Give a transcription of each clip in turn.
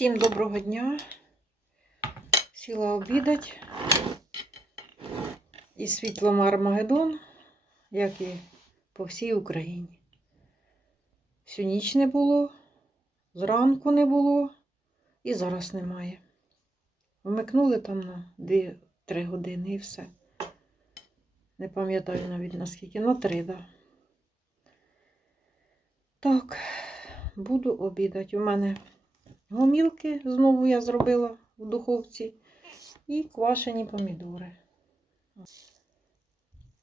Всім доброго дня. Сіла обідать. І світлом Армагеддон, як і по всій Україні. Всю ніч не було, зранку не було і зараз немає. Вмикнули там на 2-3 години і все. Не пам'ятаю навіть наскільки, на 3, да. Так, буду обідати. У мене гомілки знову я зробила в духовці і квашені помідори.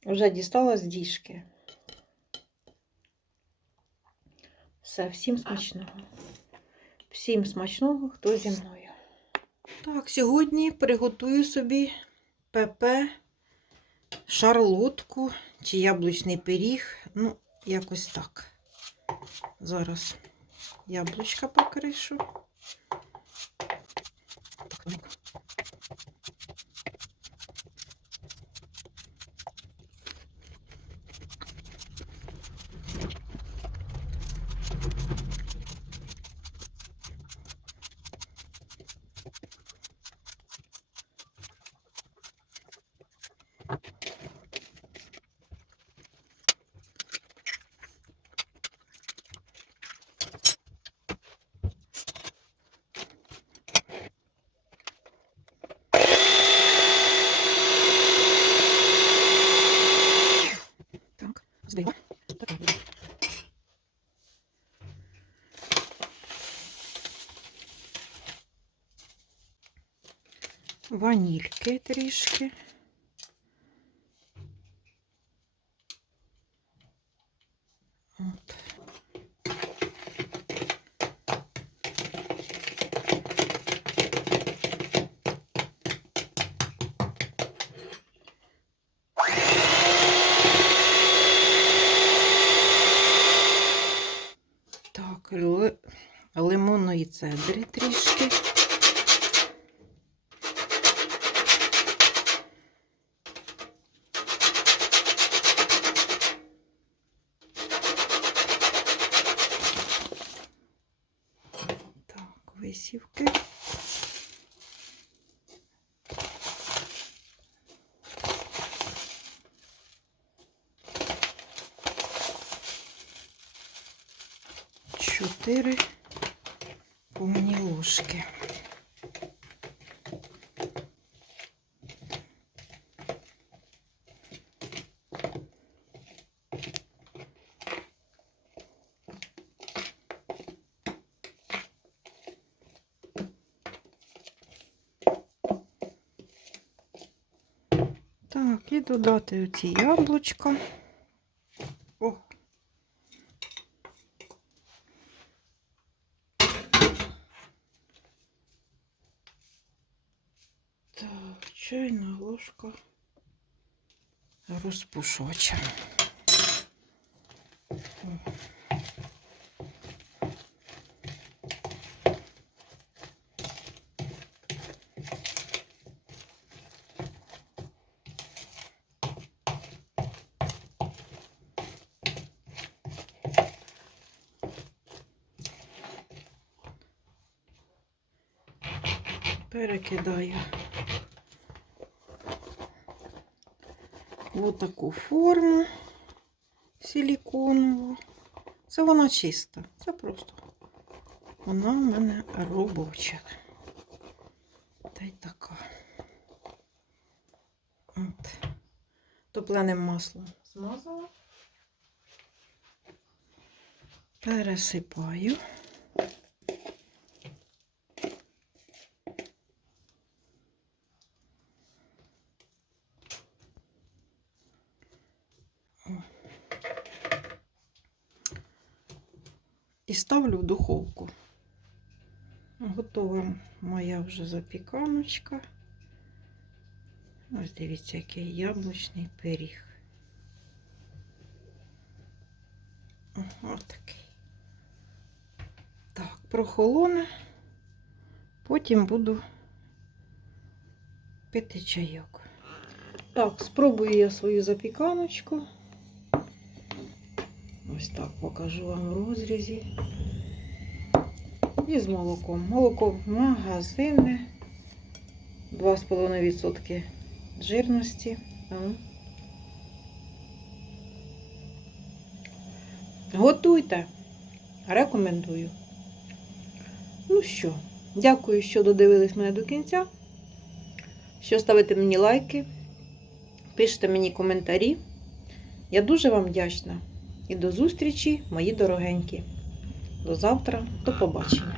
Вже дістала з діжки. Все, всім смачного. Всім смачного, хто зі мною. Так, сьогодні приготую собі ПП, шарлотку чи яблучний пиріг. Ну, якось так. Зараз яблучка покришу. Так, Ванільки трішки. От. Лимонної цедри трішки. Так, висівки. Чотири повні ложки. Так, і додати оці яблучка. О, Так, чайна ложка розпушувача. Перекидаю в таку форму силіконову. Це вона чиста. Це просто вона в мене робоча. Та й така. От. Топленим маслом змазала. Пересипаю. І ставлю в духовку. Готова моя вже запіканочка. Ось дивіться, який яблучний пиріг. Ось такий. Так, прохолоне, потім буду пити чайок. Так, спробую я свою запіканочку. Ось так покажу вам в розрізі. І з молоком. Молоко магазинне. 2,5% жирності. Готуйте. Рекомендую. Ну що, дякую, що додивились мене до кінця. Що ставите мені лайки, пишете мені коментарі. Я дуже вам вдячна. І до зустрічі, мої дорогенькі. До завтра, до побачення.